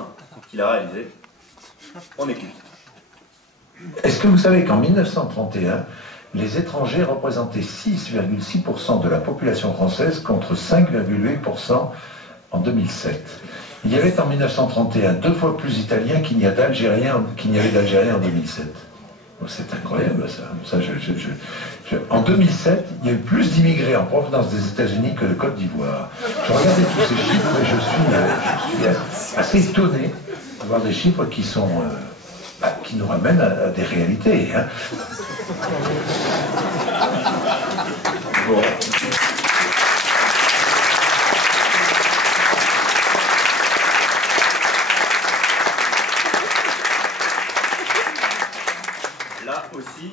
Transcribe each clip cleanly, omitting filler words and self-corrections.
Bourdin, qu'il a réalisé. On écoute. Est-ce que vous savez qu'en 1931, les étrangers représentaient 6,6% de la population française contre 5,8% en 2007. Il y avait en 1931 2 fois plus d'Italiens qu'il n'y avait d'Algériens en 2007. C'est incroyable ça. En 2007, il y a eu plus d'immigrés en provenance des États-Unis que de Côte d'Ivoire. Je regardais tous ces chiffres et je suis assez étonné de voir des chiffres qui nous ramènent à des réalités. Hein. Bon. Là aussi,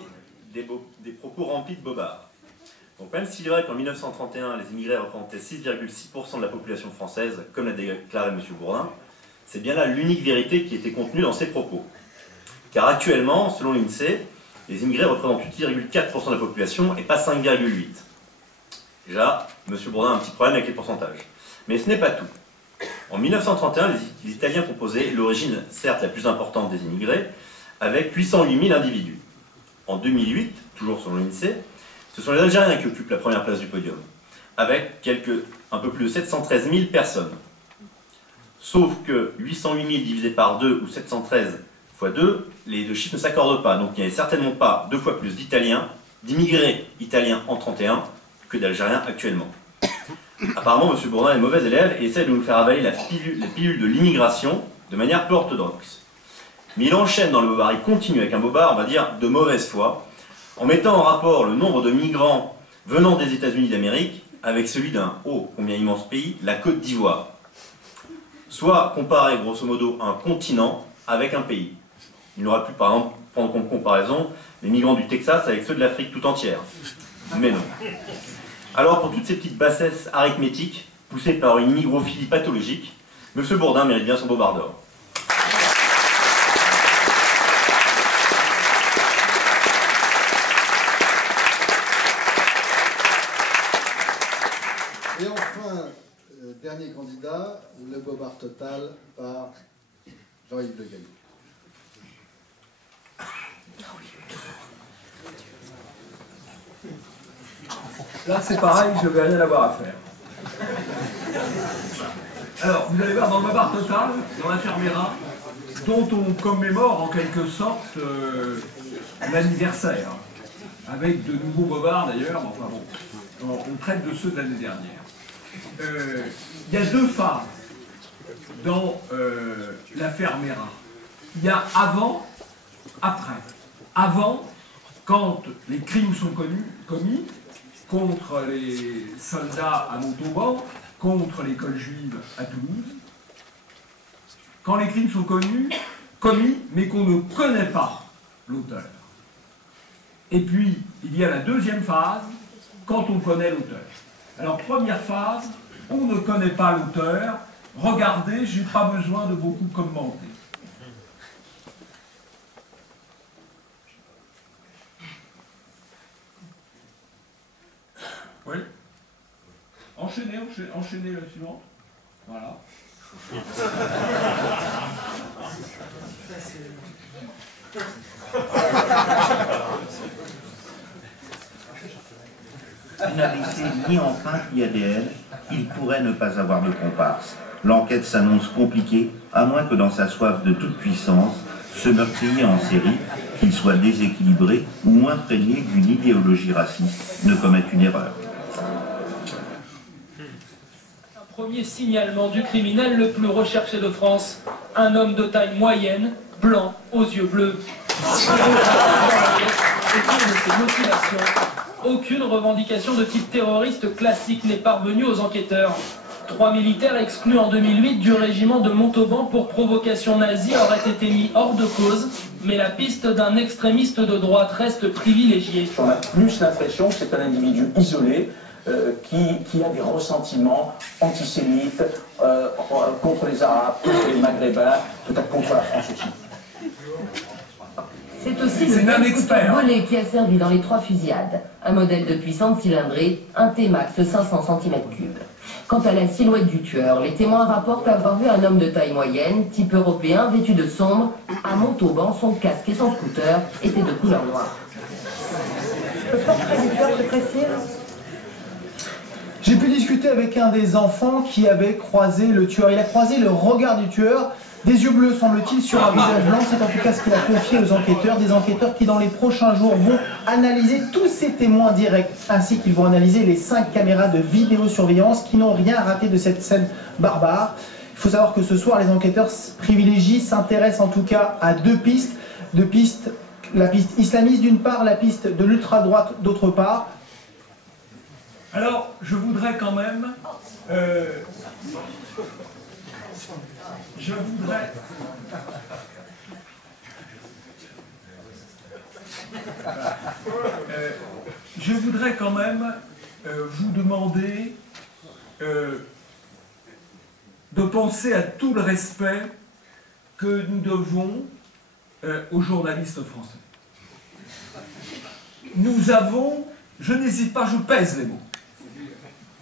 des propos remplis de bobards. Donc même s'il est vrai qu'en 1931, les immigrés représentaient 6,6% de la population française, comme l'a déclaré M. Bourdin, c'est bien là l'unique vérité qui était contenue dans ces propos. Car actuellement, selon l'INSEE, les immigrés représentent 8,4% de la population et pas 5,8%. Déjà, M. Bourdin a un petit problème avec les pourcentages. Mais ce n'est pas tout. En 1931, les Italiens composaient l'origine, certes la plus importante des immigrés, avec 808 000 individus. En 2008, toujours selon l'INSEE, ce sont les Algériens qui occupent la première place du podium, avec un peu plus de 713 000 personnes. Sauf que 808 000 divisé par 2 ou 713 fois 2, les deux chiffres ne s'accordent pas. Donc il n'y avait certainement pas 2 fois plus d'immigrés italiens en 1931 que d'Algériens actuellement. Apparemment, M. Bourdin est mauvais élève et essaie de nous faire avaler la pilule de l'immigration de manière peu orthodoxe. Mais il enchaîne dans le bobard, il continue avec un bobard, on va dire, de mauvaise foi, en mettant en rapport le nombre de migrants venant des États-Unis d'Amérique avec celui d'un, oh, combien immense pays, la Côte d'Ivoire. Soit comparer, grosso modo, un continent avec un pays. Il aurait pu, par exemple, prendre comme comparaison les migrants du Texas avec ceux de l'Afrique tout entière. Mais non. Alors, pour toutes ces petites bassesses arithmétiques, poussées par une migrophilie pathologique, M. Bourdin mérite bien son bobard d'or. Et enfin, dernier candidat, le bobard total par Jean-Yves Le Gallou. Là, c'est pareil, je ne vais rien avoir à faire. Alors, vous allez voir, dans le bobard total, dans la Fermera, dont on commémore en quelque sorte l'anniversaire, avec de nouveaux bobards d'ailleurs, enfin bon, on traite de ceux de l'année dernière. Il y a 2 phases dans la Fermera. Il y a avant, après. Avant, quand les crimes sont commis, contre les soldats à Montauban, contre l'école juive à Toulouse, quand les crimes sont commis, mais qu'on ne connaît pas l'auteur. Et puis, il y a la deuxième phase, quand on connaît l'auteur. Alors, première phase, on ne connaît pas l'auteur, regardez, je n'ai pas besoin de beaucoup commenter. Oui. Enchaînez la suivante. Voilà. Inhabité ni en feinte ni ADN, il pourrait ne pas avoir de comparse. L'enquête s'annonce compliquée, à moins que dans sa soif de toute puissance, ce meurtrier en série, qu'il soit déséquilibré ou imprégné d'une idéologie raciste, ne commette une erreur. Premier signalement du criminel le plus recherché de France, un homme de taille moyenne, blanc, aux yeux bleus. Aucune revendication de type terroriste classique n'est parvenue aux enquêteurs. 3 militaires exclus en 2008 du régiment de Montauban pour provocation nazie auraient été mis hors de cause, mais la piste d'un extrémiste de droite reste privilégiée. On a plus l'impression que c'est un individu isolé, qui a des ressentiments antisémites contre les Arabes, contre les Maghrébins, peut-être contre la France aussi. C'est aussi le scooter volé qui a servi dans les 3 fusillades. Un modèle de puissante cylindrée, un T-Max 500 cm3. Quant à la silhouette du tueur, les témoins rapportent avoir vu un homme de taille moyenne, type européen, vêtu de sombre, à Montauban, son casque et son scooter étaient de couleur noire. Le portrait du tueur se précise. J'ai pu discuter avec un des enfants qui avait croisé le tueur. Il a croisé le regard du tueur, des yeux bleus semble-t-il sur un visage blanc. C'est en tout cas ce qu'il a confié aux enquêteurs. Des enquêteurs qui dans les prochains jours vont analyser tous ces témoins directs, ainsi qu'ils vont analyser les 5 caméras de vidéosurveillance qui n'ont rien raté de cette scène barbare. Il faut savoir que ce soir, les enquêteurs privilégient, s'intéressent en tout cas à 2 pistes. 2 pistes, la piste islamiste d'une part, la piste de l'ultra-droite d'autre part. Alors, je voudrais quand même... Je voudrais quand même vous demander de penser à tout le respect que nous devons aux journalistes français. Nous avons, je n'hésite pas, je pèse les mots,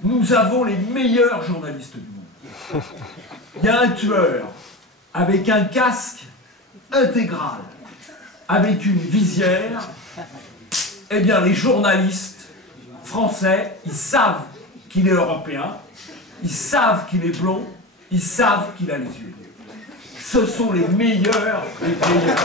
nous avons les meilleurs journalistes du monde. Il y a un tueur avec un casque intégral, avec une visière, eh bien les journalistes français, ils savent qu'il est européen, ils savent qu'il est blond, ils savent qu'il a les yeux. Ce sont les meilleurs, les meilleurs.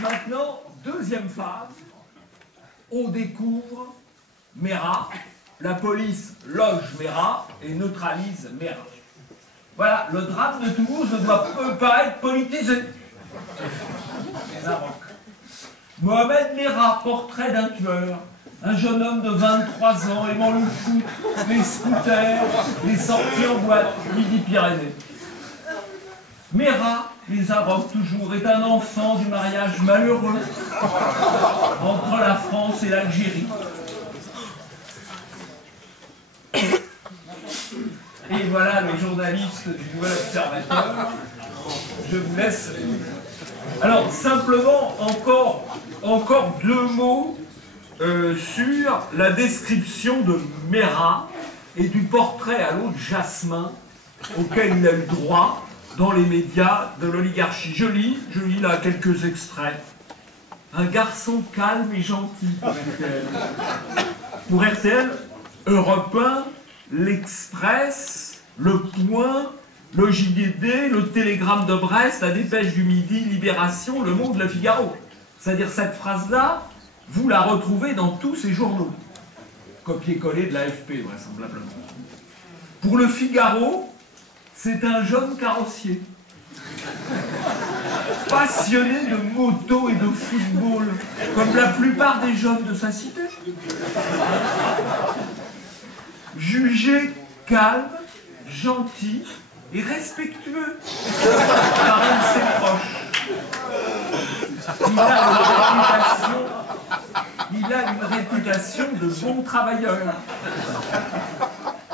Maintenant, deuxième phase, on découvre Meyrat, la police loge Meyrat et neutralise Meyrat. Voilà, le drame de Toulouse ne peut pas être politisé. Mohamed Meyrat, portrait d'un tueur, un jeune homme de 23 ans aimant le foot, les scooters, les sorties en boîte, Midi-Pyrénées. Meyrat, les invoque toujours, est un enfant du mariage malheureux entre la France et l'Algérie. Et voilà les journalistes du Nouvel Observateur. Je vous laisse. Alors, simplement, encore 2 mots sur la description de Meyrat et du portrait à l'eau de Jasmin auquel il a eu droit dans les médias de l'oligarchie. Je lis là quelques extraits. Un garçon calme et gentil pour RTL. Pour RTL, Europe 1, l'Express, Le Point, le JDD, le Télégramme de Brest, la Dépêche du Midi, Libération, Le Monde, Le Figaro. C'est-à-dire cette phrase-là, vous la retrouvez dans tous ces journaux. Copier-coller de l'AFP, vraisemblablement. Pour Le Figaro, c'est un jeune carrossier, passionné de moto et de football, comme la plupart des jeunes de sa cité. Jugé calme, gentil et respectueux par un de ses proches. Il a une réputation de bon travailleur.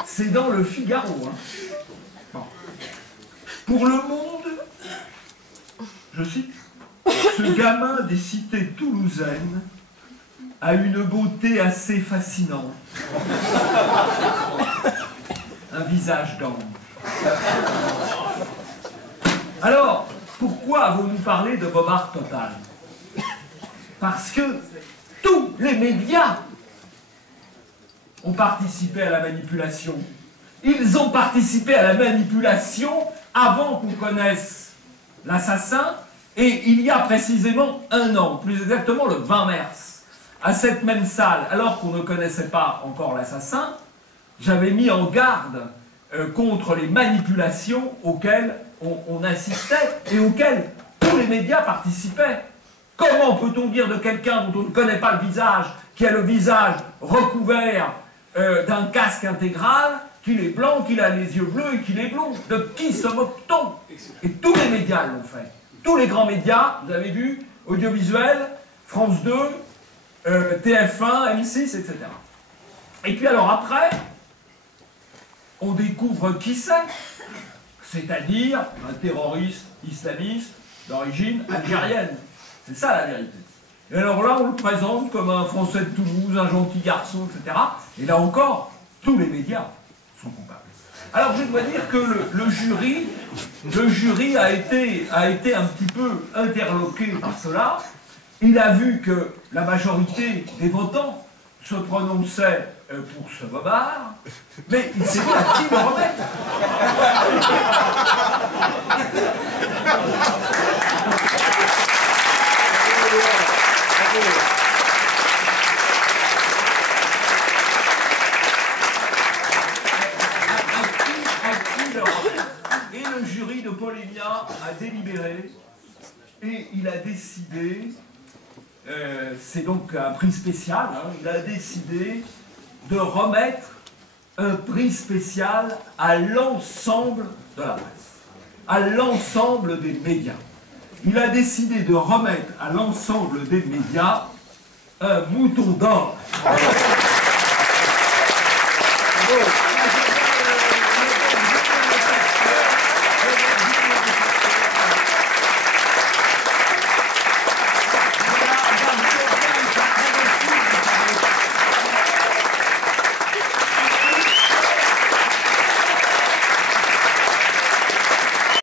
C'est dans Le Figaro, hein. Pour Le Monde, je cite, ce gamin des cités toulousaines a une beauté assez fascinante. Un visage d'ange. Alors, pourquoi avons-nous parlé de bobard total? Parce que tous les médias ont participé à la manipulation. Ils ont participé à la manipulation avant qu'on connaisse l'assassin, et il y a précisément 1 an, plus exactement le 20 mars, à cette même salle, alors qu'on ne connaissait pas encore l'assassin, j'avais mis en garde contre les manipulations auxquelles on assistait et auxquelles tous les médias participaient. Comment peut-on dire de quelqu'un dont on ne connaît pas le visage, qui a le visage recouvert d'un casque intégral, qu'il est blanc, qu'il a les yeux bleus et qu'il est blond? De qui se moque-t-on? Et tous les médias l'ont fait. Tous les grands médias, vous avez vu, audiovisuel, France 2, TF1, M6, etc. Et puis alors après, on découvre qui c'est, c'est-à-dire un terroriste islamiste d'origine algérienne. C'est ça la vérité. Et alors là, on le présente comme un Français de Toulouse, un gentil garçon, etc. Et là encore, tous les médias sont coupables. Alors je dois dire que le jury a été un petit peu interloqué par cela. Il a vu que la majorité des votants se prononçait pour ce bobard, mais il s'est dit à qui le remettre. Et le jury de Polenia a délibéré et il a décidé, c'est donc un prix spécial, hein, il a décidé de remettre un prix spécial à l'ensemble de la presse, à l'ensemble des médias. Il a décidé de remettre à l'ensemble des médias un mouton d'or. Bravo.